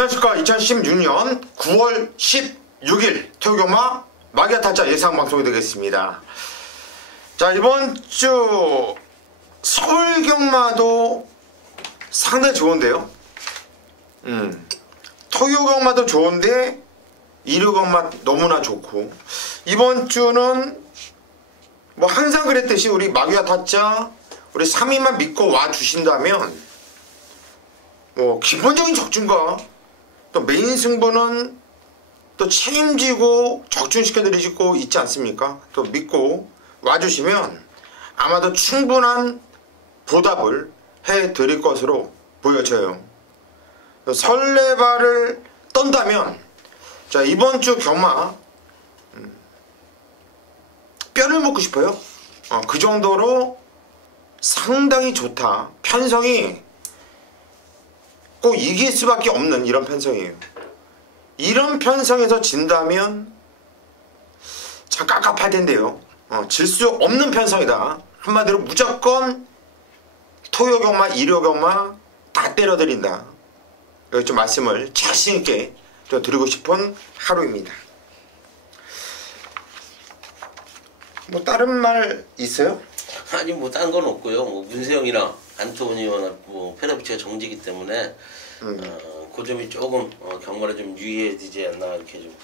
안녕하십니까. 2016년 9월 16일 토요경마 마기아타짜 예상방송이 되겠습니다. 자, 이번주 서울경마도 상당히 좋은데요. 토요경마도 좋은데 일요경마 너무나 좋고, 이번주는 뭐 항상 그랬듯이 우리 마기아타짜 우리 3위만 믿고 와주신다면 뭐 기본적인 적중과 또 메인 승부는 또 책임지고 적중시켜드리고 있지 않습니까? 또 믿고 와주시면 아마도 충분한 보답을 해드릴 것으로 보여져요. 설레발을 떤다면, 자, 이번주 경마 뼈를 먹고 싶어요. 그 정도로 상당히 좋다. 편성이 꼭 이길 수밖에 없는 이런 편성이에요. 이런 편성에서 진다면 참 깝깝할 텐데요. 질 수 없는 편성이다. 한마디로 무조건 토요경마, 일요경마 다 때려드린다. 여기 좀 말씀을 자신있게 좀 드리고 싶은 하루입니다. 뭐 다른 말 있어요? 아니 뭐 딴 건 없고요. 뭐 문세영이랑 안토니오나 뭐 페라비치가 정지기 때문에 그 점이 조금 경마에 좀 유의해지지 않나 이렇게 좀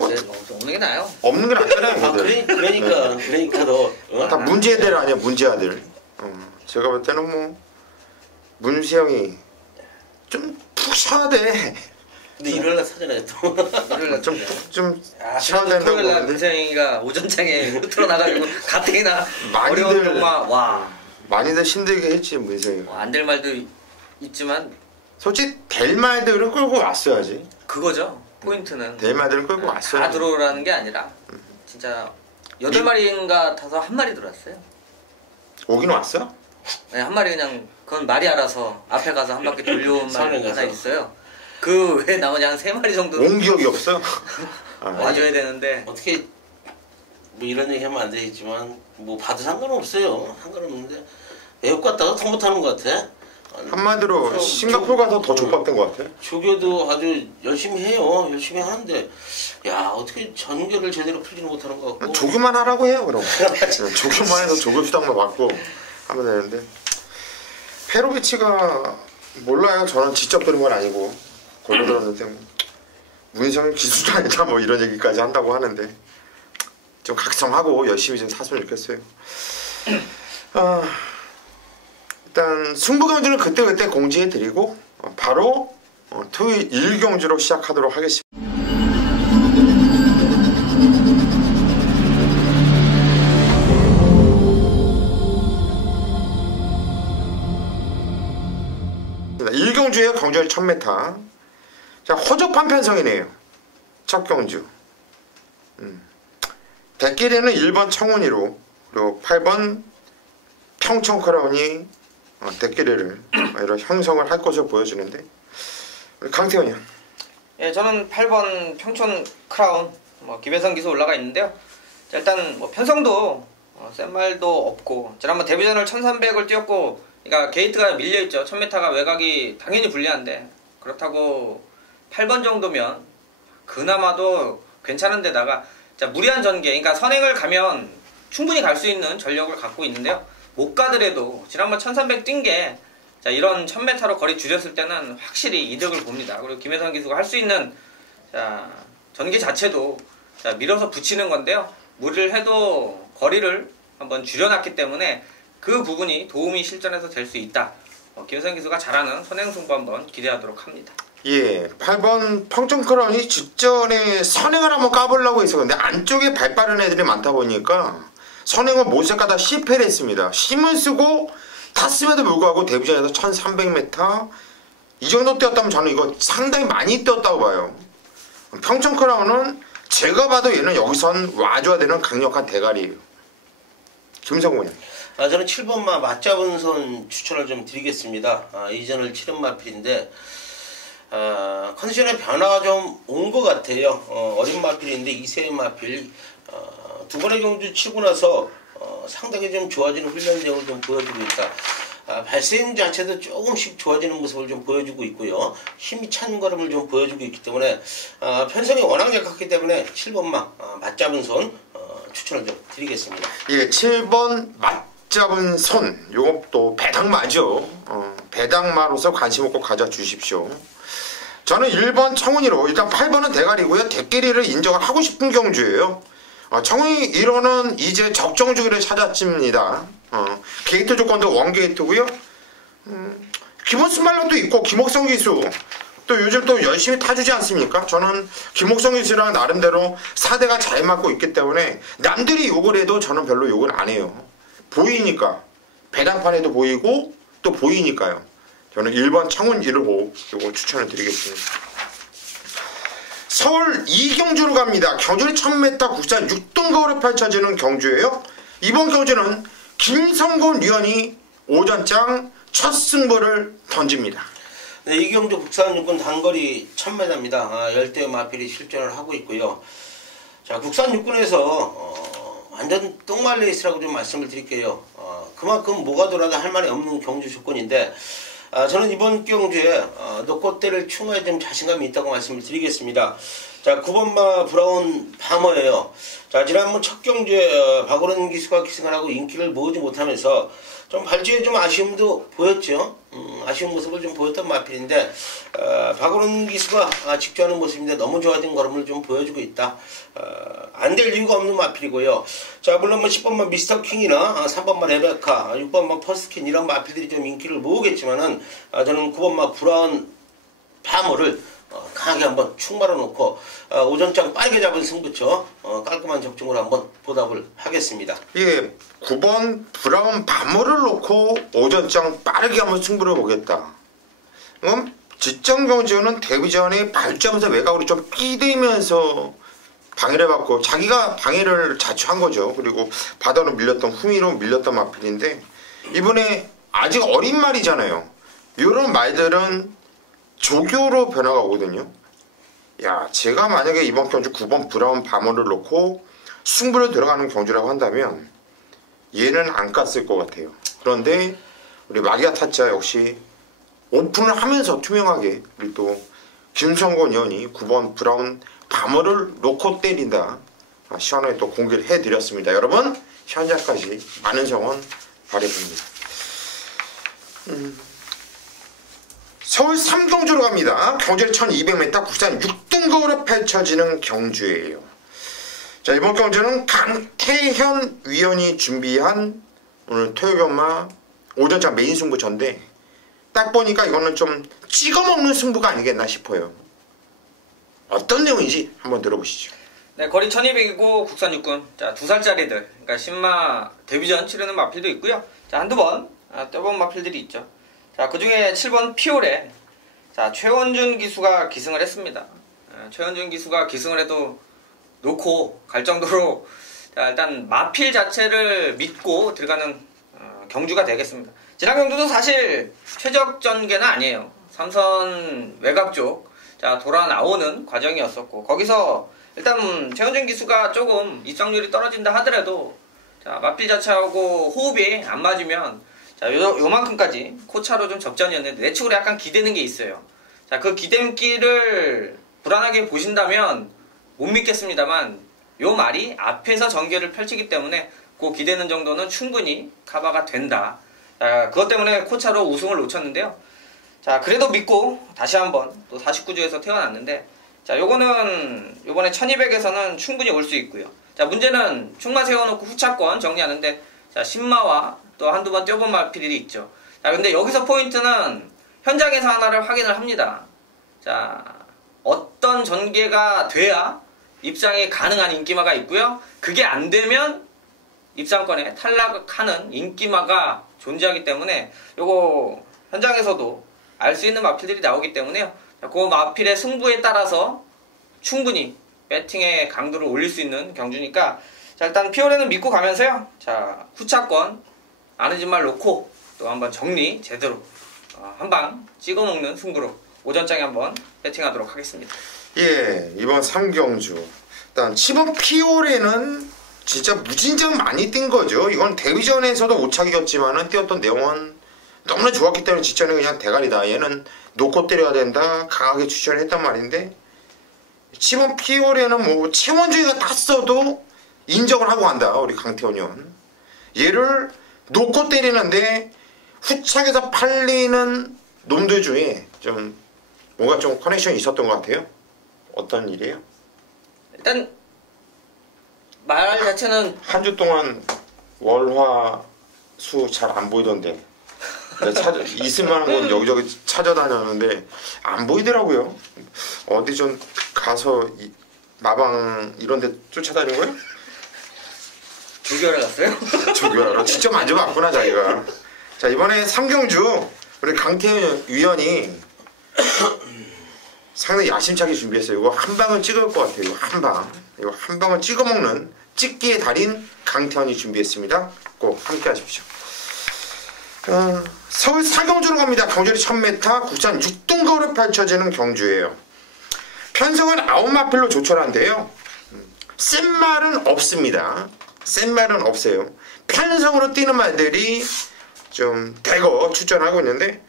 없는 게 나아요. 없는 게 낫잖아요. 그러니까 더 다 문제들 아니야, 문제아들. 제가 볼 때는 뭐 문세영이 좀 푹 쉬어야 돼. 근데 일요일날 사잖아요 또. 일요일날 좀 쉬어야 그래도 된다고 토요일날 보는데 문세영이가 오전장에 흐트러 나가지고 가뜩이나 많이들- 어려운 경마 와. 많이들 힘들게 했지, 문세영. 안 될 말도 있지만 솔직히 될 말들은 끌고 왔어야지. 그거죠. 포인트는 될 말들은 끌고 다 왔어야지. 들어오라는 게 아니라 진짜 8마리인가 타서 한 마리 들어왔어요. 오긴 왔어? 네, 한 마리 그냥 그건 말이 알아서 앞에 가서 한 바퀴 돌려온 말이 산에 하나 가서. 있어요. 그 외에 나머지 한 3마리 정도 온 기억이 없어? 와줘야 되는데 어떻게 뭐 이런 얘기 하면 안 되겠지만 뭐 봐도 상관없어요. 상관없는데 외국 갔다가 더 못하는 것 같아. 한마디로 싱가포르 가서 더 족박된 것 같아. 조교도 아주 열심히 해요. 열심히 하는데 야 어떻게 전교를 제대로 풀지는 못하는 것 같고. 조교만 하라고 해요, 그럼. 조교만 해서 조교 수당만 받고 하면 되는데. 페로비치가 몰라요. 저는 직접 들은 건 아니고 걸려 들었는데 문세영 기술도 아니다 뭐 이런 얘기까지 한다고 하는데 좀 각성하고 열심히 좀 샀으면 좋겠어요. 일단 승부경주는 그때그때 공지해드리고 바로 토요일 1경주로 시작하도록 하겠습니다. 일경주에 경주일 1000m. 자, 허접한 편성이네요. 첫 경주. 대길에는 1번 청운이로, 그리고 8번 평천크라운이 대길이를 이런 형성을 할 것으로 보여주는데, 우리 강태현이요. 예, 저는 8번 평촌 크라운 김혜성 기수 올라가 있는데요. 자, 일단 뭐 편성도 센 말도 없고, 지난번 데뷔전을 1300을 뛰었고, 그러니까 게이트가 밀려있죠. 1000m가 외곽이 당연히 불리한데, 그렇다고 8번 정도면 그나마도 괜찮은 데다가, 자, 무리한 전개, 그러니까 선행을 가면 충분히 갈 수 있는 전력을 갖고 있는데요. 못 가더라도 지난번 1300 뛴 게, 자, 이런 1000m로 거리 줄였을 때는 확실히 이득을 봅니다. 그리고 김혜성 기수가 할 수 있는, 자, 전개 자체도, 자, 밀어서 붙이는 건데요. 무리를 해도 거리를 한번 줄여놨기 때문에 그 부분이 도움이 실전에서 될 수 있다. 김혜성 기수가 잘하는 선행승부 한번 기대하도록 합니다. 예, 8번 평촌크라운이 직전에 선행을 한번 까보려고 했었는데 안쪽에 발 빠른 애들이 많다 보니까 선행을 못세 까다 실패를 했습니다. 힘을 쓰고 탔음에도 불구하고 데뷔전에서 1300m 이 정도 뛰었다면 저는 이거 상당히 많이 뛰었다고 봐요. 평촌크라운은 제가 봐도 얘는 여기선 와줘야 되는 강력한 대가리예요. 김성훈이. 저는 7번마 맞잡은 선 추천을 좀 드리겠습니다. 이전을 치른 마필인데 컨디션의 변화가 좀 온 것 같아요. 어린 마필인데 이세 마필 두 번의 경주 치고 나서 상당히 좀 좋아지는 훈련 내용을 좀 보여주고 있다. 발생 자체도 조금씩 좋아지는 모습을 좀 보여주고 있고요. 힘이 찬 걸음을 좀 보여주고 있기 때문에 편성이 워낙 약하기 때문에 7번마 맞잡은 손 추천을 좀 드리겠습니다. 예, 7번 맞잡은 손. 요것도 배당마죠. 배당마로서 관심 꼭 가져주십시오. 저는 1번 청운이로 일단 8번은 대가리고요. 대끼리를 인정을 하고 싶은 경주예요. 청운이 1호는 이제 적정 주기를 찾았습니다. 게이트 조건도 원게이트고요. 기본 순발력도 있고 김옥성 기수 또 요즘 또 열심히 타주지 않습니까? 저는 김옥성 기수랑 나름대로 4대가 잘 맞고 있기 때문에 남들이 욕을 해도 저는 별로 욕을 안 해요. 보이니까 배당판에도 보이고 또 보이니까요. 저는 1번 청운 1호 이거 추천을 드리겠습니다. 서울 이경주로 갑니다. 경주는 1000m 국산 6등 거울에 펼쳐지는 경주예요. 이번 경주는 김성곤 위원이 오전장 첫 승부를 던집니다. 네, 이경주 국산 육군 단거리 1000m입니다. 열대 마필이 실전을 하고 있고요. 자, 국산 육군에서 완전 똥말 레이스라고 좀 말씀을 드릴게요. 그만큼 뭐가 돌아도 할 말이 없는 경주 조건인데 저는 이번 경주에 노코대를 충분히 좀 자신감이 있다고 말씀을 드리겠습니다. 자, 9번마 브라운 파머예요. 자, 지난번 첫 경주에 박오른 기수가 기승을 하고 인기를 모으지 못하면서 좀 발주에 좀 아쉬움도 보였죠. 아쉬운 모습을 좀 보였던 마필인데 박오른 기수가 직주하는 모습인데 너무 좋아진 걸음을 좀 보여주고 있다. 안 될 이유가 없는 마필이고요. 자, 물론 뭐 10번만 미스터 킹이나 3번만 레베카, 6번만 퍼스킨 이런 마필들이 좀 인기를 모으겠지만은 저는 9번만 브라운 파머를 강하게 한번 축 말아놓고 오전장 빠르게 잡은 승부처 깔끔한 적중으로 한번 보답을 하겠습니다. 예, 9번 브라운 바모를 놓고 오전장 빠르게 한번 승부를 보겠다. 직전 경주는 데뷔 전에 발주하면서 외곽으로 좀 삐대면서 방해를 받고 자기가 방해를 자초한 거죠. 그리고 바다로 밀렸던 후미로 밀렸던 마필인데 이번에 아직 어린 말이잖아요. 이런 말들은 조교로 변화가거든요. 야, 제가 만약에 이번 경주 9번 브라운 바머를 놓고 승부를 들어가는 경주라고 한다면 얘는 안 깠을 것 같아요. 그런데 우리 마기아 타짜 역시 오픈을 하면서 투명하게 우리 또 김성곤 의원이 9번 브라운 바머를 놓고 때린다. 시원하게 또 공개를 해드렸습니다. 여러분 현장까지 많은 성원 바라봅니다. 서울 삼경주로 갑니다. 경주는 1200m 국산 6등 거울에 펼쳐지는 경주예요. 자, 이번 경주는 강태현 위원이 준비한 오늘 토요병마 오전장 메인 승부전인데 딱 보니까 이거는 좀 찍어먹는 승부가 아니겠나 싶어요. 어떤 내용인지 한번 들어보시죠. 네, 거리 1200이고 국산 육군. 자, 2살짜리들. 그러니까 신마 데뷔전 치르는 마필도 있고요. 자, 한두 번 떠본 마필들이 있죠. 자, 그 중에 7번 피올에 자, 최원준 기수가 기승을 했습니다. 최원준 기수가 기승을 해도 놓고 갈 정도로 자, 일단 마필 자체를 믿고 들어가는 경주가 되겠습니다. 지난 경주도 사실 최적 전개는 아니에요. 삼선 외곽 쪽 자, 돌아 나오는 과정이었었고 거기서 일단 최원준 기수가 조금 입상률이 떨어진다 하더라도 자, 마필 자체하고 호흡이 안 맞으면 자, 요만큼까지 코차로 좀 접전이었는데 내측으로 약간 기대는 게 있어요. 자, 그 기대기를 불안하게 보신다면 못 믿겠습니다만 요 말이 앞에서 전개를 펼치기 때문에 그 기대는 정도는 충분히 커버가 된다. 자, 그것 때문에 코차로 우승을 놓쳤는데요. 자, 그래도 믿고 다시 한번 또 49주에서 태어났는데 자, 요거는 요번에 1200에서는 충분히 올 수 있고요. 자, 문제는 충마 세워놓고 후차권 정리하는데 자, 신마와 또 한두 번 뛰어본 마필이 있죠. 자, 근데 여기서 포인트는 현장에서 하나를 확인을 합니다. 자, 어떤 전개가 돼야 입상이 가능한 인기마가 있고요. 그게 안 되면 입상권에 탈락하는 인기마가 존재하기 때문에 요거 현장에서도 알 수 있는 마필들이 나오기 때문에요. 자, 그 마필의 승부에 따라서 충분히 배팅의 강도를 올릴 수 있는 경주니까 자, 일단 피오레는 믿고 가면서요. 자, 후차권 아는 짓말 놓고 또 한번 정리 제대로 한방 찍어먹는 승부로 오전장에 한번 배팅하도록 하겠습니다. 예, 이번 3경주 일단 10번 피오레는 진짜 무진장 많이 뛴 거죠. 이건 데뷔전에서도 오차기였지만은 뛰었던 내용은 너무나 좋았기 때문에 직전에 그냥 대가리다. 얘는 놓고 때려야 된다. 강하게 추천을 했단 말인데 이번 피올에는 뭐 최원중이가 땄어도 인정을 하고 간다. 우리 강태원 의원. 얘를 놓고 때리는데 후착에서 팔리는 놈들 중에 좀 뭔가 좀 커넥션이 있었던 것 같아요. 어떤 일이에요? 일단 말 자체는 한 주 동안 월화수 잘 안 보이던데 있을 만한 건 여기저기 찾아다녔는데 안 보이더라고요. 어디 좀 가서 마방 이런 데 쫓아다닌 거예요? 조교하러 갔어요? 조교하러 직접 만져봤구나 자기가. 자 이번에 삼경주 우리 강태현 위원이 상당히 야심차게 준비했어요. 이거 한 방은 찍을 것 같아요. 이거 한 방은 찍어 먹는 찍기의 달인 강태현이 준비했습니다. 꼭 함께 하십시오. 서울 사경주로 갑니다. 경주리 1000m 국산 6등거로 펼쳐지는 경주예요. 편성은 9마필로 조촐한데요. 센 말은 없습니다. 센 말은 없어요. 편성으로 뛰는 말들이 좀 대거 추천하고 있는데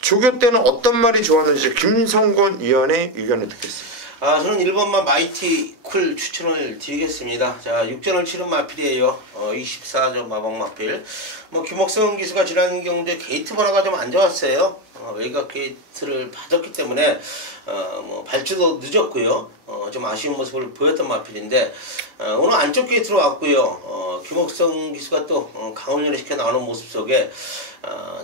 조교 때는 어떤 말이 좋았는지 김성곤 위원의 의견을 듣겠습니다. 저는 1번마 마이티 쿨 추천을 드리겠습니다. 자, 6전을 치른 마필이에요. 24점 마방 마필. 김옥성 기수가 지난 경주에 게이트 번호가 좀 안 좋았어요. 외곽 게이트를 받았기 때문에 발주도 늦었고요. 좀 아쉬운 모습을 보였던 마필인데 오늘 안쪽 게이트로 왔고요. 김옥성 기수가 또 강훈련을 시켜 나오는 모습 속에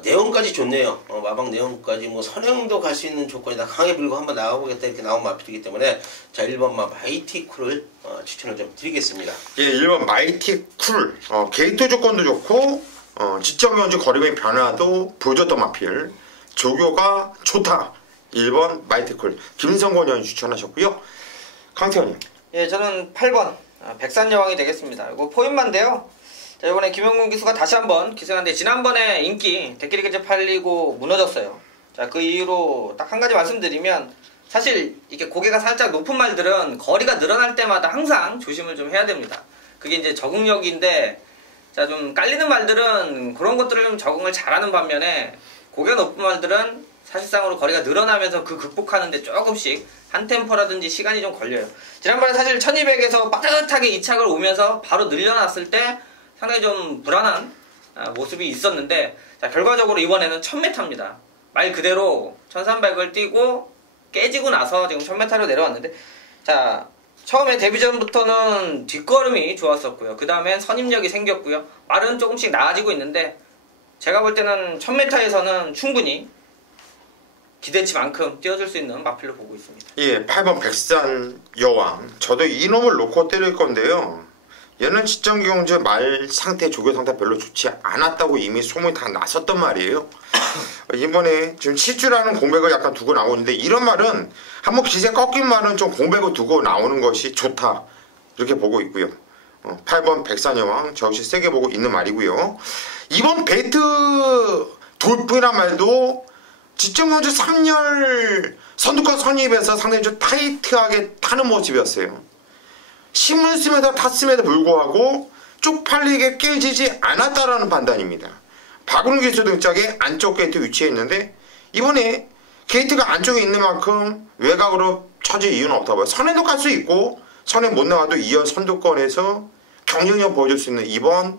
내용까지 좋네요. 마방 내용까지 선행도 갈 수 있는 조건이다. 강하게 밀고 한번 나가보겠다 이렇게 나온 마필이기 때문에 자 1번마 마이티 쿨을 추천을 좀 드리겠습니다. 예, 1번 마이티 쿨. 게이트 조건도 좋고 직전 경주 거리의 변화도 보여줬던 마필. 조교가 좋다. 1번 마이티 쿨. 김성곤 의원이 추천하셨고요. 강태원님. 예, 저는 8번 백산여왕이 되겠습니다. 이거 포인만데요. 자, 이번에 김영곤 기수가 다시 한번 기승한데 지난번에 인기 대끼리까지 팔리고 무너졌어요. 자, 그 이유로 딱 한 가지 말씀드리면 사실 이렇게 고개가 살짝 높은 말들은 거리가 늘어날 때마다 항상 조심을 좀 해야 됩니다. 그게 이제 적응력인데 자, 좀 깔리는 말들은 그런 것들을 좀 적응을 잘하는 반면에 고개가 높은 말들은 사실상으로 거리가 늘어나면서 그 극복하는데 조금씩 한 템포라든지 시간이 좀 걸려요. 지난번에 사실 1200에서 빠듯하게 이착을 오면서 바로 늘려놨을 때 상당히 좀 불안한 모습이 있었는데 자, 결과적으로 이번에는 1000m입니다. 말 그대로 1300을 뛰고 깨지고 나서 지금 1000m로 내려왔는데 자 처음에 데뷔전부터는 뒷걸음이 좋았었고요. 그 다음엔 선임력이 생겼고요. 말은 조금씩 나아지고 있는데 제가 볼 때는 1000m에서는 충분히 기대치만큼 뛰어줄 수 있는 마필로 보고 있습니다. 예, 8번 백산 여왕. 저도 이놈을 놓고 때릴 건데요. 얘는 직전 경주 말 상태, 조교 상태 별로 좋지 않았다고 이미 소문이 다 났었단 말이에요. 이번에 지금 7주라는 공백을 약간 두고 나오는데 이런 말은 한번 기세 꺾인 말은 좀 공백을 두고 나오는 것이 좋다. 이렇게 보고 있고요. 8번 백산여왕 저 역시 세게 보고 있는 말이고요. 이번 베이트 돌풍이란 말도 직전 경주 3열 선두권 선입에서 상당히 좀 타이트하게 타는 모습이었어요. 힘을 쓰면서 탔음에도 불구하고 쪽팔리게 깨지지 않았다라는 판단입니다. 박은우 기수 등짝에 안쪽 게이트 위치해 있는데 이번에 게이트가 안쪽에 있는 만큼 외곽으로 쳐질 이유는 없다고 봐요. 선행도 갈 수 있고 선행 못 나와도 2열 선두권에서 경쟁력 보여줄 수 있는 이번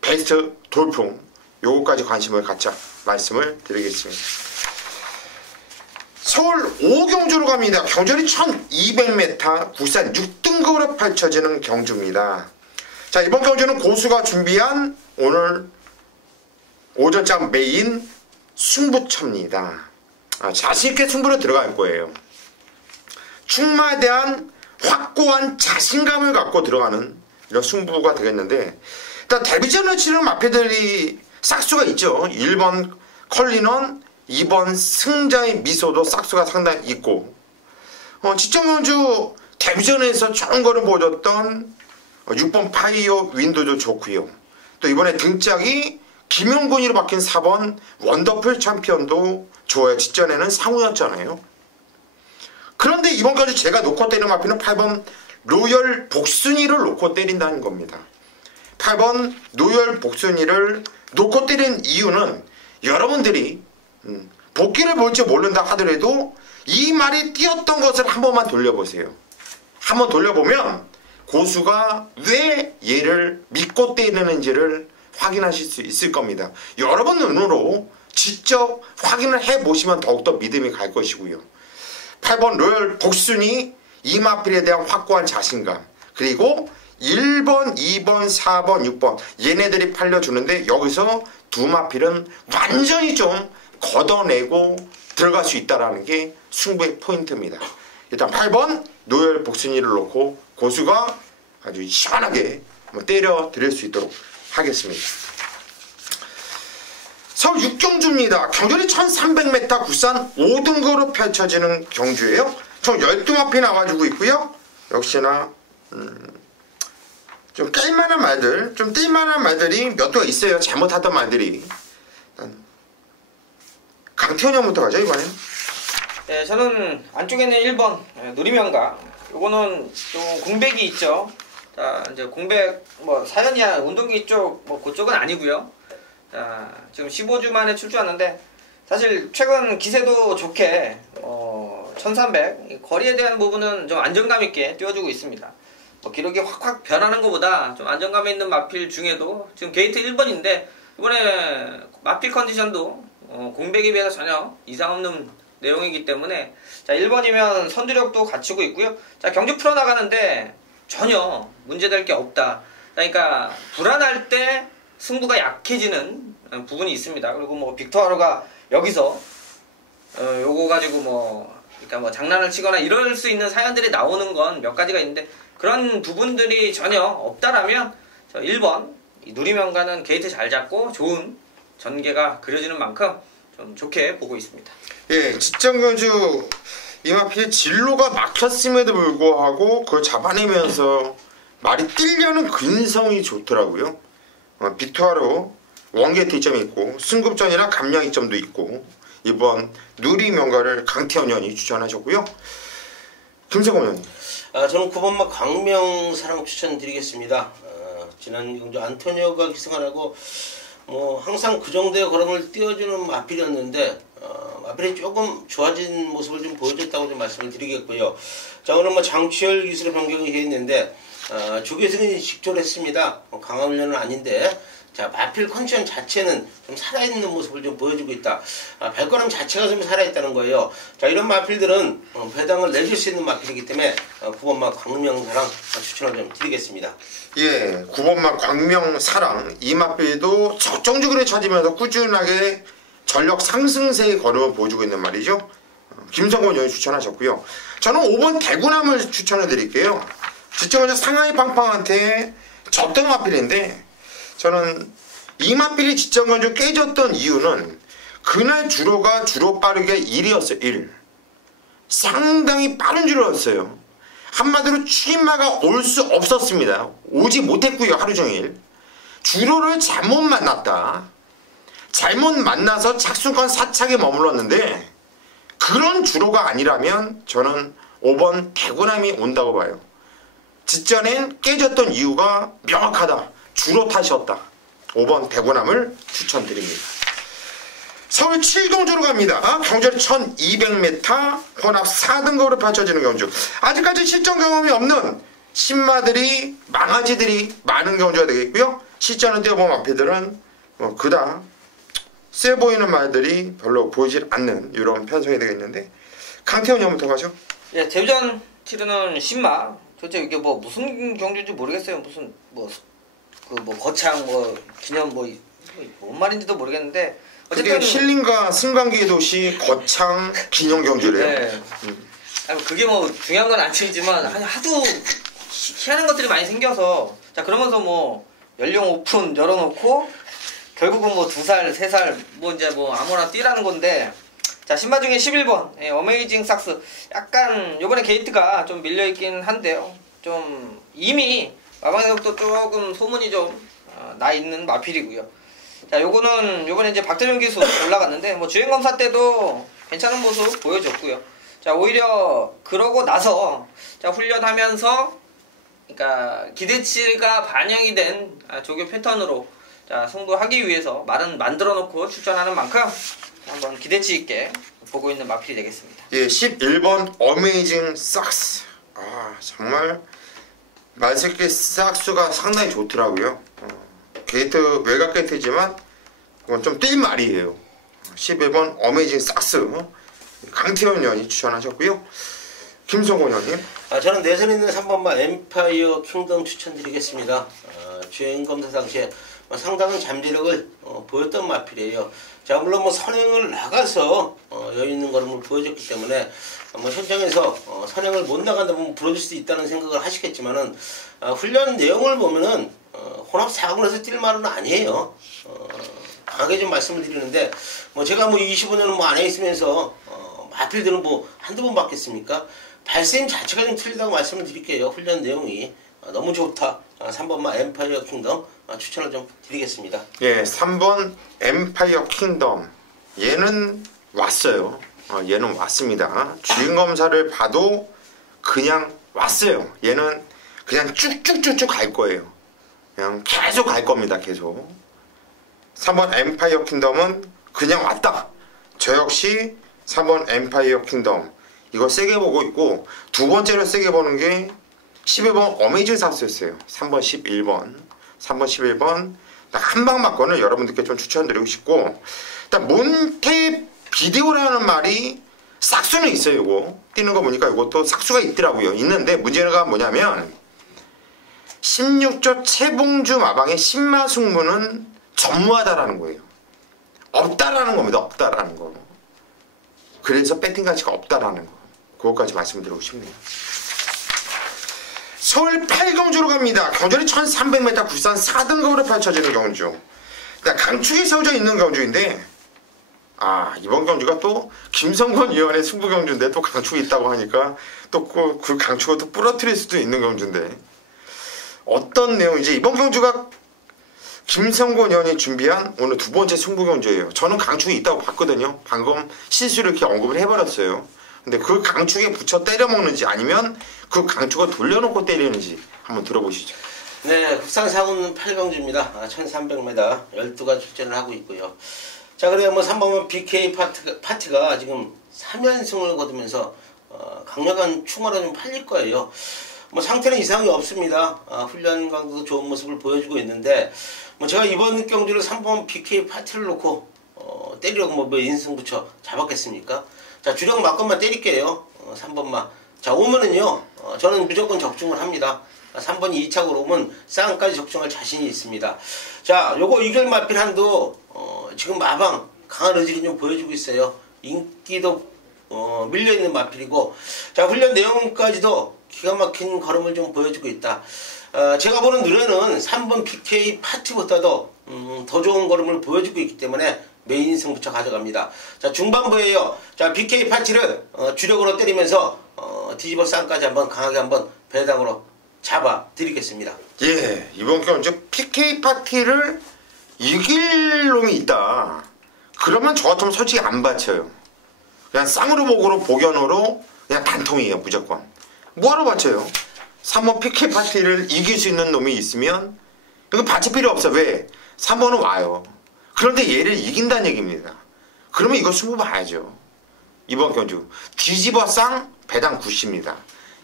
베스트 돌풍 요거까지 관심을 갖자 말씀을 드리겠습니다. 서울 5경주로 갑니다. 경주리 1200m 국산 6등급으로 펼쳐지는 경주입니다. 자, 이번 경주는 고수가 준비한 오늘 오전장 메인 승부처입니다. 자신있게 승부로 들어갈 거예요. 충마에 대한 확고한 자신감을 갖고 들어가는 이런 승부가 되겠는데 일단 데뷔전을 치는 마패들이 싹수가 있죠. 1번 컬리넌 2번 승자의 미소도 싹수가 상당히 있고 직전 경주 데뷔전에서 좋은 거를 보여줬던 6번 파이어 윈도도 좋고요. 또 이번에 등짝이 김용곤이로 바뀐 4번 원더풀 챔피언도 좋아요. 직전에는 상우였잖아요. 그런데 이번까지 제가 놓고 때리는 마피는 8번 로열 복순이를 놓고 때린다는 겁니다. 8번 로열 복순이를 놓고 때린 이유는 여러분들이 복귀를 볼지 모른다 하더라도 이 말이 띄었던 것을 한 번만 돌려보세요. 한번 돌려보면 고수가 왜 얘를 믿고 때리는지를 확인하실 수 있을 겁니다. 여러분 눈으로 직접 확인을 해보시면 더욱더 믿음이 갈 것이고요. 8번 로열 복순이 이마필에 대한 확고한 자신감, 그리고 1번, 2번, 4번, 6번 얘네들이 팔려주는데 여기서 두 마필은 완전히 좀 걷어내고 들어갈 수 있다는 게 승부의 포인트입니다. 일단 8번 노열 복순이를 놓고 고수가 아주 시원하게 때려 드릴 수 있도록 하겠습니다. 서울 6경주입니다. 경주는 1300m 국산 5등급으로 펼쳐지는 경주예요. 총 12마필 나와주고 있고요. 역시나 좀 깰만한 말들, 좀 뛸만한 말들이 몇 개 있어요. 잘못하던 말들이. 강태현 형부터 가죠, 이번엔. 네, 저는 안쪽에는 1번 누리명가. 요거는 좀 공백이 있죠. 자, 이제 공백 뭐 사연이야 운동기 쪽 뭐 그쪽은 아니고요. 자, 지금 15주 만에 출주하는데 사실 최근 기세도 좋게 1300 거리에 대한 부분은 좀 안정감 있게 뛰어주고 있습니다. 뭐 기록이 확확 변하는 것보다 좀 안정감 있는 마필 중에도 지금 게이트 1번인데 이번에 마필 컨디션도 공백에 비해서 전혀 이상 없는 내용이기 때문에 자 1번이면 선두력도 갖추고 있고요. 자 경주 풀어나가는데 전혀 문제될 게 없다. 그러니까 불안할 때 승부가 약해지는 부분이 있습니다. 그리고 뭐 빅토르가 여기서 요거 가지고 그러니까 뭐 장난을 치거나 이럴 수 있는 사연들이 나오는 건 몇 가지가 있는데 그런 부분들이 전혀 없다라면 저 1번 누리명가는 게이트 잘 잡고 좋은 전개가 그려지는 만큼 좀 좋게 보고 있습니다. 예, 직전경주 이마필 진로가 막혔음에도 불구하고 그걸 잡아내면서 말이 뛸려는 근성이 좋더라고요. 빅토르 원게이트 이점이 있고 승급전이나 감량 이점도 있고 이번 누리명가를 강태현 의원이 추천하셨고요. 김세곤 의원님. 저는 9번마 광명사랑 추천드리겠습니다. 지난 경주 안토니오가 기승을 하고 항상 그 정도의 걸음을 띄워주는 마필이었는데 마필이 조금 좋아진 모습을 좀 보여줬다고 좀 말씀을 드리겠고요. 자 오늘 장추열 기술의 변경이 되어 있는데 조계승이 직졸했습니다. 강한 훈련은 아닌데 자 마필 컨디션 자체는 좀 살아있는 모습을 좀 보여주고 있다. 발걸음 자체가 좀 살아있다는 거예요. 자 이런 마필들은 배당을 내줄 수 있는 마필이기 때문에 9번마 광명사랑 추천을 좀 드리겠습니다. 예, 9번마 광명사랑 이 마필도 적정적으로 찾으면서 꾸준하게 전력 상승세의 걸음을 보여주고 있는 말이죠. 김성곤 의원이 추천하셨고요. 저는 5번 대구남을 추천해 드릴게요. 직접적으로 상하이 팡팡한테 졌던 마필인데 저는 이 마필이 직전간주 깨졌던 이유는 그날 주로가 주로 빠르게 1이었어요. 1. 상당히 빠른 주로였어요. 한마디로 추임마가 올 수 없었습니다. 오지 못했고요. 하루 종일. 주로를 잘못 만났다. 잘못 만나서 착순권 사착에 머물렀는데 그런 주로가 아니라면 저는 5번 대구남이 온다고 봐요. 직전엔 깨졌던 이유가 명확하다. 주로 탓이었다. 5번 대구남을 추천드립니다. 서울 7경주로 갑니다. 경주는 1200m 혼합 4등급으로 펼쳐지는 경주. 아직까지 실전 경험이 없는 신마들이 망아지들이 많은 경주가 되겠고요. 실전을 뛰어본 마필들은 그닥 세 보이는 말들이 별로 보이질 않는 이런 편성이 되겠는데 강태현 형부터 가죠. 예, 데뷔전 치르는 신마 도대체 이게 무슨 경주인지 모르겠어요. 무슨 거창 기념 뭔 말인지도 모르겠는데 어쨌든 힐링과 승강기의 도시 거창 기념 경주래요. 네. 아니, 그게 중요한 건 아니지만 하도 희한한 것들이 많이 생겨서 자 그러면서 연령 오픈 열어놓고 결국은 2살, 3살 이제 아무나 뛰라는 건데 자 신마 중에 11번 어메이징 삭스 약간 요번에 게이트가 좀 밀려있긴 한데요. 좀 이미 마방에서부터 조금 소문이 좀 나 있는 마필이고요. 자 요거는 요번에 이제 박대명 기수 올라갔는데 주행검사 때도 괜찮은 모습 보여줬고요. 자 오히려 그러고 나서 자 훈련하면서 그러니까 기대치가 반영이 된 조교 패턴으로 자, 승부하기 위해서 말은 만들어 놓고 출전하는 만큼 한번 기대치 있게 보고 있는 마필이 되겠습니다. 예, 11번 어메이징 삭스. 아, 정말 말새끼 삭스가 상당히 좋더라고요. 게이트 외곽 게이트지만 그건 좀 뛸 말이에요. 11번 어메이징 삭스. 강태현 의원이 추천하셨고요. 김성곤 의원님. 저는 내선 있는 3번마 엠파이어 킹덤 추천드리겠습니다. 주행 검사 당시에 상당한 잠재력을 보였던 마필이에요. 자, 물론 뭐 선행을 나가서 여유 있는 걸음을 보여줬기 때문에 뭐 현장에서 선행을 못 나간다면 부러질 수 있다는 생각을 하시겠지만은 훈련 내용을 보면은 혼합 4군에서 뛸 말은 아니에요. 강하게 좀 말씀을 드리는데 뭐 제가 뭐 25년은 뭐 안에 있으면서 마필들은 뭐 한두 번 받겠습니까? 발세임 자체가 좀 틀리다고 말씀을 드릴게요. 훈련 내용이 너무 좋다. 3번마 엠파이어 킹덤 추천을 좀 드리겠습니다. 예, 3번 엠파이어 킹덤. 얘는 왔어요. 얘는 왔습니다. 주행 검사를 봐도 그냥 왔어요. 얘는 그냥 쭉쭉쭉쭉 갈 거예요. 그냥 계속 갈 겁니다. 계속. 3번 엠파이어 킹덤은 그냥 왔다. 저 역시 3번 엠파이어 킹덤 이거 세게 보고 있고, 두 번째로 세게 보는 게 11번 어메이징 삭스였어요. 3번 11번 3번 11번 한방 맞건을 여러분들께 좀 추천드리고 싶고, 일단 몬테 비디오라는 말이 삭수는 있어요. 이거 뛰는 거 보니까 이것도 삭수가 있더라고요. 있는데 문제가 뭐냐면 16조 최봉주 마방의 신마숙무는 전무하다라는 거예요. 없다라는 겁니다. 없다라는 거. 그래서 배팅 가치가 없다라는 거. 그것까지 말씀드리고 싶네요. 서울 8경주로 갑니다. 경주는 1300m 국산 4등급으로 펼쳐지는 경주. 강축에 세워져 있는 경주인데, 이번 경주가 또 김성건 위원의 승부 경주인데 또 강축이 있다고 하니까 또 그 강축을 또 부러뜨릴 수도 있는 경주인데, 어떤 내용인지. 이번 경주가 김성곤 의원이 준비한 오늘 두 번째 승부 경주예요. 저는 강축이 있다고 봤거든요. 방금 실수를 이렇게 언급을 해버렸어요. 근데 그 강축에 붙여 때려먹는지 아니면 그 강축을 돌려놓고 때리는지 한번 들어보시죠. 네, 국산 4군 8경주입니다. 1300m 12가 출전을 하고 있고요. 자, 그래요. 뭐 3번은 BK 파티가 지금 3연승을 거두면서 강력한 충원을 좀 팔릴 거예요. 뭐 상태는 이상이 없습니다. 훈련 강도도 좋은 모습을 보여주고 있는데, 뭐 제가 이번 경주를 3번 BK 파티를 놓고 때리려고 뭐 인승부처 잡았겠습니까? 자, 주력 막건만 때릴게요. 3번만. 자, 오면은요, 저는 무조건 적중을 합니다. 3번이 2착으로 오면 쌍까지 적중할 자신이 있습니다. 자, 요거 이결 마필 한도 지금 마방 강한 의지를 좀 보여주고 있어요. 인기도 밀려있는 마필이고, 자, 훈련 내용까지도 기가 막힌 걸음을 좀 보여주고 있다. 제가 보는 누레는 3번 BK 파티보다도 더 좋은 걸음을 보여주고 있기 때문에 메인 승부처 가져갑니다. 자, 중반부에요. 자, BK 파티를 주력으로 때리면서 뒤집어 쌍까지 한번 강하게 한번 배당으로 잡아 드리겠습니다. 예, 이번 경주 PK 파티를 이길 놈이 있다. 그러면 저 같으면 솔직히 안 받쳐요. 그냥 쌍으로 목으로 복연으로 그냥 단통이에요. 무조건. 뭐하러 받쳐요? 3번 PK 파티를 이길 수 있는 놈이 있으면 이거 받칠 필요 없어. 왜? 3번은 와요. 그런데 얘를 이긴다는 얘기입니다. 그러면 이거 승부 봐야죠. 이번 경주 뒤집어 쌍 배당 9시입니다.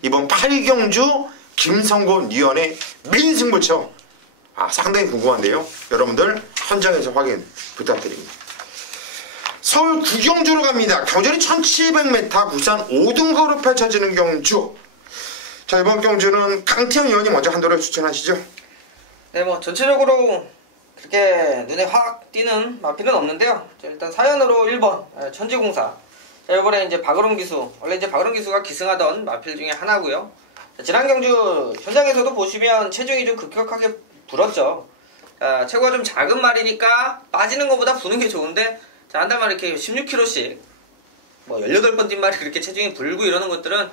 이번 8경주 김성곤 위원의 민승부처. 상당히 궁금한데요. 여러분들 현장에서 확인 부탁드립니다. 서울 9경주로 갑니다. 경주는 1700m 국산 5등급으로 펼쳐지는 경주. 자, 이번 경주는 강태형 의원이 먼저 한도를 추천하시죠. 네, 뭐 전체적으로 그렇게 눈에 확 띄는 마필은 없는데요. 자, 일단 사연으로 1번 천지공사. 자, 이번에 이제 박으론 기수. 원래 이제 박으론 기수가 기승하던 마필 중에 하나고요. 자, 지난 경주 현장에서도 보시면 체중이 좀 급격하게 불었죠. 자, 체구가 좀 작은 말이니까 빠지는 것보다 부는 게 좋은데, 자, 한 달만 이렇게 16kg씩 뭐 18번 뛴 말이 그렇게 체중이 불고 이러는 것들은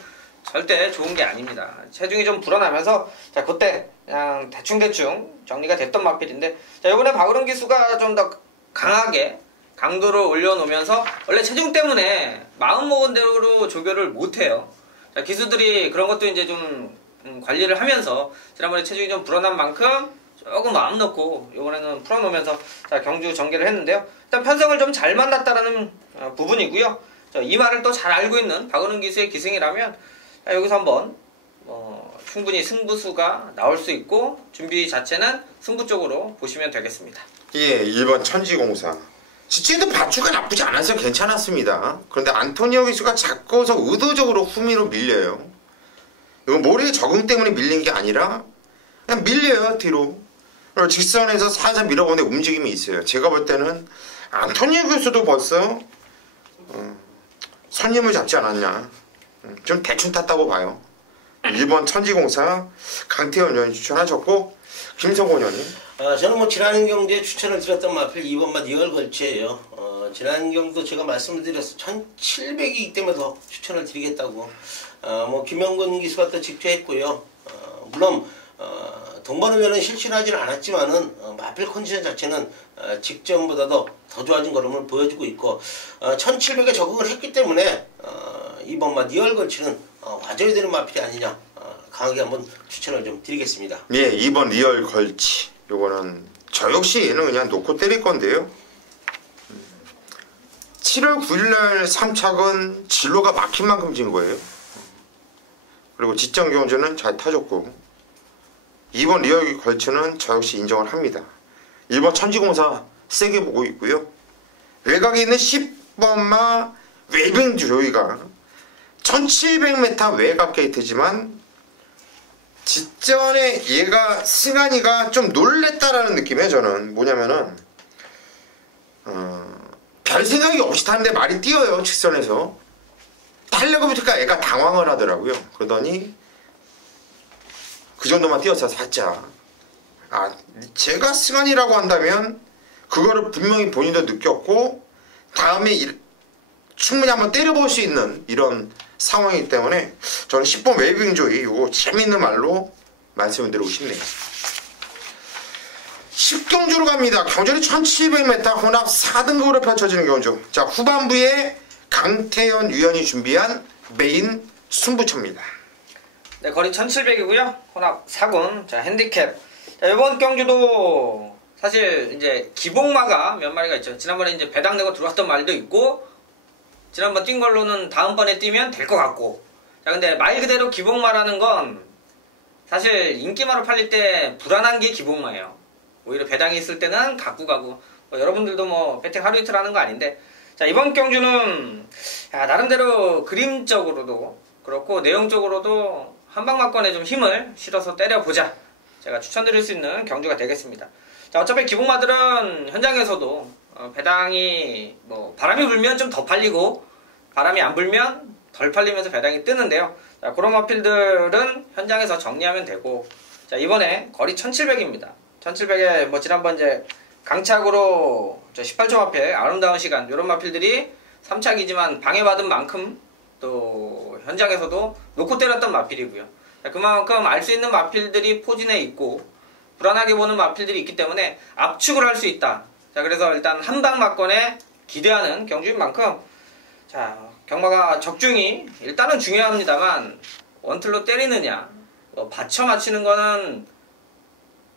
절대 좋은 게 아닙니다. 체중이 좀 불어나면서, 자, 그때 그냥 대충대충 정리가 됐던 마필인데, 자, 이번에 박으론 기수가 좀 더 강하게 강도를 올려놓으면서, 원래 체중 때문에 마음먹은 대로 조결을 못해요. 자, 기수들이 그런 것도 이제 좀 관리를 하면서 지난번에 체중이 좀 불어난 만큼 조금 마음 놓고 이번에는 풀어놓으면서 자, 경주 전개를 했는데요. 일단 편성을 좀 잘 만났다라는 부분이고요. 이 말을 또 잘 알고 있는 박은훈 기수의 기승이라면 여기서 한번 충분히 승부수가 나올 수 있고 준비 자체는 승부 쪽으로 보시면 되겠습니다. 예, 1번 천지공사. 지체도 밧줄가 나쁘지 않아서 괜찮았습니다. 그런데 안토니오 기수가 잡고서 의도적으로 후미로 밀려요. 이건 모래의 적응 때문에 밀린 게 아니라 그냥 밀려요, 뒤로. 직선에서 살살 밀어보는데 움직임이 있어요. 제가 볼 때는 안토니오 기수도 벌써 선임을 잡지 않았냐. 좀 대충 탔다고 봐요. 1번 천지공사 강태현 의원이 추천하셨고, 김성곤 의원님. 저는 뭐 지난 경주에 추천을 드렸던 마필 2번만 2월 걸치예요. 지난 경도 제가 말씀을 드려서 1700이기 때문에 더 추천을 드리겠다고. 뭐 김영근 기수가 또 직조했고요. 물론 동반 의원은 실시를 하지는 않았지만은 마필 컨디션 자체는 직전보다도 더 좋아진 걸음을 보여주고 있고 1700에 적응을 했기 때문에 이번만 2월 걸치는 와줘야 되는 마필이 아니냐 강하게 한번 추천을 좀 드리겠습니다. 예, 2번 2월 걸치. 요거는 저 역시 얘는 그냥 놓고 때릴 건데요. 7월 9일날 3착은 진로가 막힌 만큼 진 거예요. 그리고 지정 경주는 잘 타줬고 2번 리얼 걸치는 저 역시 인정을 합니다. 1번 천지공사 세게 보고 있고요. 외곽에 있는 10번마 웨빙 조이가 1700m 외곽 게이트지만 직전에 얘가 승한이가 좀 놀랬다라는 느낌이에요. 저는 뭐냐면은 별 생각이 없이 타는데 말이 뛰어요. 직선에서 타려고 보니까 애가 당황을 하더라고요. 그러더니 그 정도만 뛰었어요. 살짝. 제가 승한이라고 한다면 그거를 분명히 본인도 느꼈고 다음에 충분히 한번 때려볼 수 있는 이런 상황이기 때문에 저는 10번 웨이빙 조이 이거 재밌는 말로 말씀을 드리고 싶네요. 10경주로 갑니다. 경주는 1700m 혼합 4등급으로 펼쳐지는 경주. 자, 후반부에 강태현 위원이 준비한 메인 승부처입니다. 네, 거리 1700이고요. 혼합 4군. 자, 핸디캡. 자, 이번 경주도 사실 이제 기복마가 몇 마리가 있죠. 지난번에 이제 배당 내고 들어왔던 말도 있고 지난번 뛴 걸로는 다음번에 뛰면 될 것 같고. 자, 근데 말 그대로 기복마라는 건 사실 인기마로 팔릴 때 불안한 게 기복마예요. 오히려 배당이 있을 때는 갖고 가고. 여러분들도 뭐 배팅 하루 이틀 하는 거 아닌데. 자, 이번 경주는 나름대로 그림적으로도 그렇고 내용적으로도 한방막건에 좀 힘을 실어서 때려보자. 제가 추천드릴 수 있는 경주가 되겠습니다. 자, 어차피 기복마들은 현장에서도 배당이 뭐 바람이 불면 좀 더 팔리고 바람이 안 불면 덜 팔리면서 배당이 뜨는데요. 자, 그런 마필들은 현장에서 정리하면 되고. 자, 이번에 거리 1700입니다. 1700에 뭐 지난번 이제 강착으로 18초 앞에 아름다운 시간 이런 마필들이 3착이지만 방해받은 만큼 또 현장에서도 놓고 때렸던 마필이고요. 그만큼 알 수 있는 마필들이 포진해 있고 불안하게 보는 마필들이 있기 때문에 압축을 할 수 있다. 자, 그래서 일단 한방 막건에 기대하는 경주인 만큼 자, 경마가 적중이 일단은 중요합니다만 원틀로 때리느냐 받쳐 맞히는 거는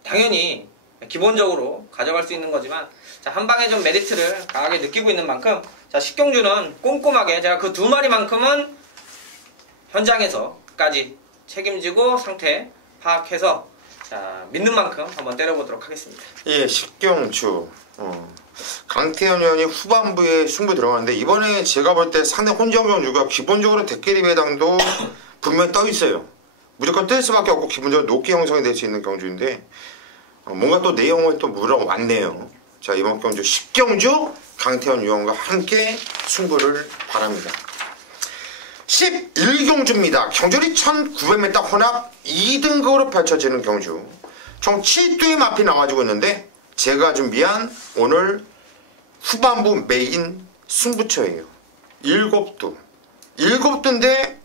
당연히 기본적으로 가져갈 수 있는 거지만 자, 한방에 좀 메리트를 강하게 느끼고 있는 만큼 자, 10경주는 꼼꼼하게 제가 그 두 마리만큼은 현장에서까지 책임지고 상태 파악해서 자, 믿는 만큼 한번 때려보도록 하겠습니다. 예, 10경주 강태현 의원이 후반부에 승부 들어가는데 이번에 제가 볼 때 상대 혼정 경주가 기본적으로 대끼리 배당도 분명히 떠 있어요. 무조건 뜰 수밖에 없고 기본적으로 높게 형성이 될 수 있는 경주인데 뭔가 또 내용을 또 물어왔네요. 자, 이번 경주 10경주 강태현 의원과 함께 승부를 바랍니다. 11경주입니다. 경주리 1900m 혼합 2등급으로 펼쳐지는 경주. 총 7두의 마필이 나와주고 있는데 제가 준비한 오늘 후반부 메인 승부처예요. 7두. 7두인데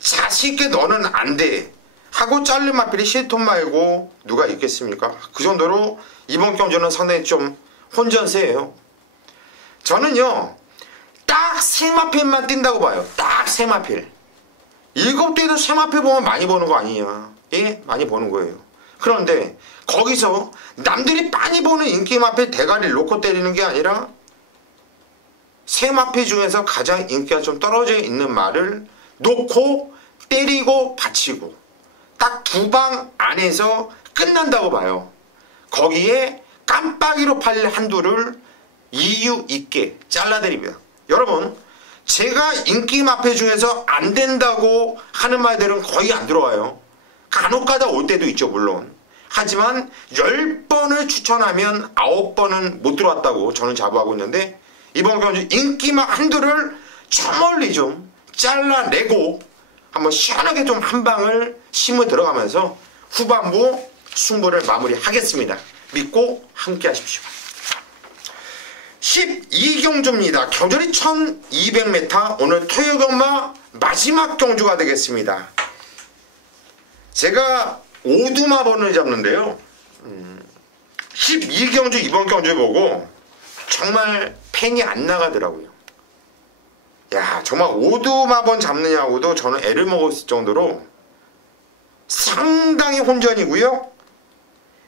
자식있게 너는 안 돼 하고 자른 마필이 실톱 말고 누가 있겠습니까? 그 정도로 이번 경주는 상당히 좀 혼전세예요. 저는요 딱 3마필만 뛴다고 봐요. 딱 3마필. 7두에도 3마필 보면 많이 보는 거 아니냐. 예? 많이 보는 거예요. 그런데 거기서 남들이 많이 보는 인기 마필 대가리를 놓고 때리는 게 아니라 세 마필 중에서 가장 인기가 좀 떨어져 있는 말을 놓고 때리고 받치고 딱 2방 안에서 끝난다고 봐요. 거기에 깜빡이로 팔릴 한두를 이유 있게 잘라드립니다. 여러분, 제가 인기 마필 중에서 안 된다고 하는 말들은 거의 안 들어와요. 간혹가다 올 때도 있죠, 물론. 하지만 10번을 추천하면 9번은 못 들어왔다고 저는 자부하고 있는데, 이번 경주 인기마 한두를 저 멀리 좀 잘라내고 한번 시원하게 좀 한 방을 심어 들어가면서 후반부 승부를 마무리하겠습니다. 믿고 함께 하십시오. 12경주입니다. 경주리 1200m, 오늘 토요 경마 마지막 경주가 되겠습니다. 제가 오두마번을 잡는데요. 12경주 이번 경주 보고 정말 펜이 안 나가더라고요. 야, 정말 오두마번 잡느냐고도 저는 애를 먹었을 정도로 상당히 혼전이고요.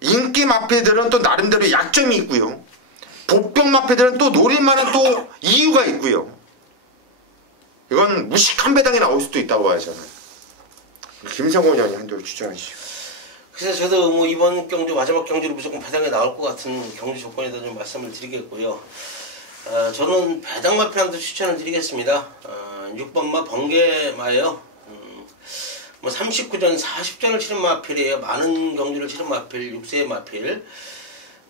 인기 마필들은 또 나름대로 약점이 있고요. 복병 마필들은 또 노릴만한 또 이유가 있고요. 이건 무식한 배당이 나올 수도 있다고 봐요, 저는. 김성곤 의원이 한두 추천하시죠. 그래서 저도 뭐 이번 경주 마지막 경주로 무조건 배당에 나올 것 같은 경주 조건에 대해서 좀 말씀을 드리겠고요. 저는 배당 마필 한두 추천을 드리겠습니다. 6번마 번개마예요. 뭐 39전 40전을 치른 마필이에요. 많은 경주를 치른 마필, 6세의 마필.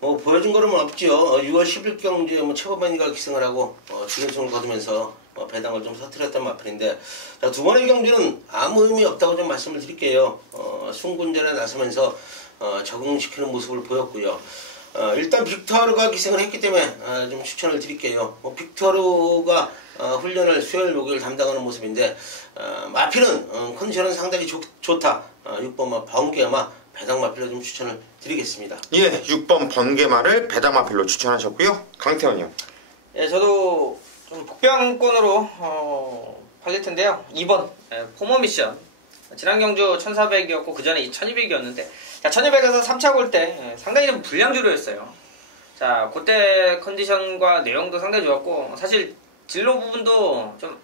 뭐 보여준 거는 없죠. 6월 10일 경주에 뭐 최고반이가 기승을 하고 준우승을 거두면서 배당을 좀 서투렸던 마필인데, 자, 두 번의 경주는 아무 의미 없다고 좀 말씀을 드릴게요. 승군전에 나서면서 적응시키는 모습을 보였고요. 일단 빅토르가 기승을 했기 때문에 좀 추천을 드릴게요. 빅토르가 훈련을 수요일 목요일 담당하는 모습인데, 마필은 컨디션은 상당히 좋다. 6번마 번개마 배당 마필로 좀 추천을 드리겠습니다. 예, 6번 번개마를 배당 마필로 추천하셨고요. 강태원이요. 예, 저도 좀 복병권으로 팔릴 텐데요. 2번 포머 미션. 지난 경주 1400이었고 그 전에 1200이었는데, 1200에서 3차 골 때 상당히 좀 불량주로였어요. 자, 그때 컨디션과 내용도 상당히 좋았고, 사실 진로 부분도 좀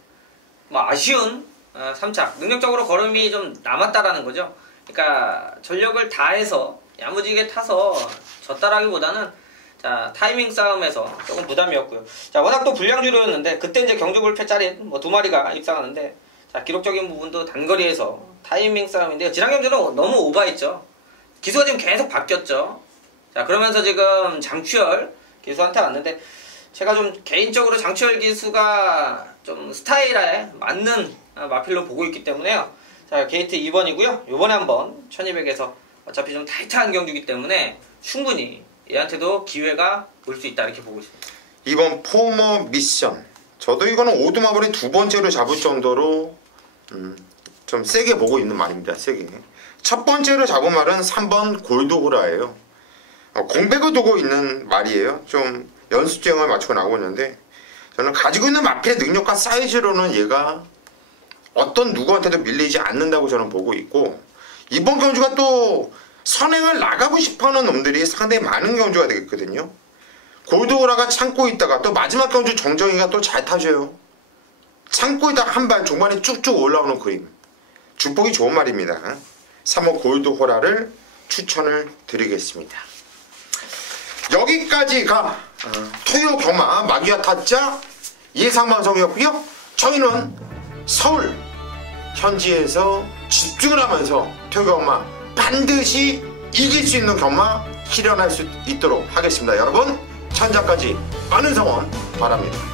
뭐 아쉬운 3차, 능력적으로 걸음이 좀 남았다라는 거죠. 그러니까 전력을 다해서 야무지게 타서 졌다라기보다는 자, 타이밍 싸움에서 조금 부담이었고요. 자, 워낙 또 불량주로였는데, 그때 이제 경주불패 짜린 뭐 2마리가 입상하는데, 자, 기록적인 부분도 단거리에서 타이밍 싸움인데요. 지난 경주는 너무 오버했죠. 기수가 지금 계속 바뀌었죠. 자, 그러면서 지금 장추열 기수한테 왔는데, 제가 좀 개인적으로 장추열 기수가 좀 스타일에 맞는 마필로 보고 있기 때문에요. 자, 게이트 2번이고요. 요번에 한번 1200에서 어차피 좀 타이트한 경주기 때문에 충분히 얘한테도 기회가 올 수 있다, 이렇게 보고 있습니다. 2번 포머 미션. 저도 이거는 오두마블이 2번째로 잡을 정도로 좀 세게 보고 있는 말입니다. 세게. 첫 번째로 잡은 말은 3번 골드호라예요. 공백을 두고 있는 말이에요. 좀 연습주행을 맞추고 나오고 있는데, 저는 가지고 있는 마필의 능력과 사이즈로는 얘가 어떤 누구한테도 밀리지 않는다고 저는 보고 있고, 이번 경주가 또 선행을 나가고 싶어하는 놈들이 상당히 많은 경주가 되겠거든요. 골드호라가 참고 있다가 또 마지막 경주 정정이가 또 잘 타줘요. 참고 있다가 한 발 중반에 쭉쭉 올라오는 그림. 주폭이 좋은 말입니다. 3호 골드호라를 추천을 드리겠습니다. 여기까지가 토요 경마 마귀와 타짜 예상방송이었고요. 저희는 서울 현지에서 집중을 하면서 토요 경마 반드시 이길 수 있는 경마 실현할 수 있도록 하겠습니다. 여러분, 천자까지 많은 성원 바랍니다.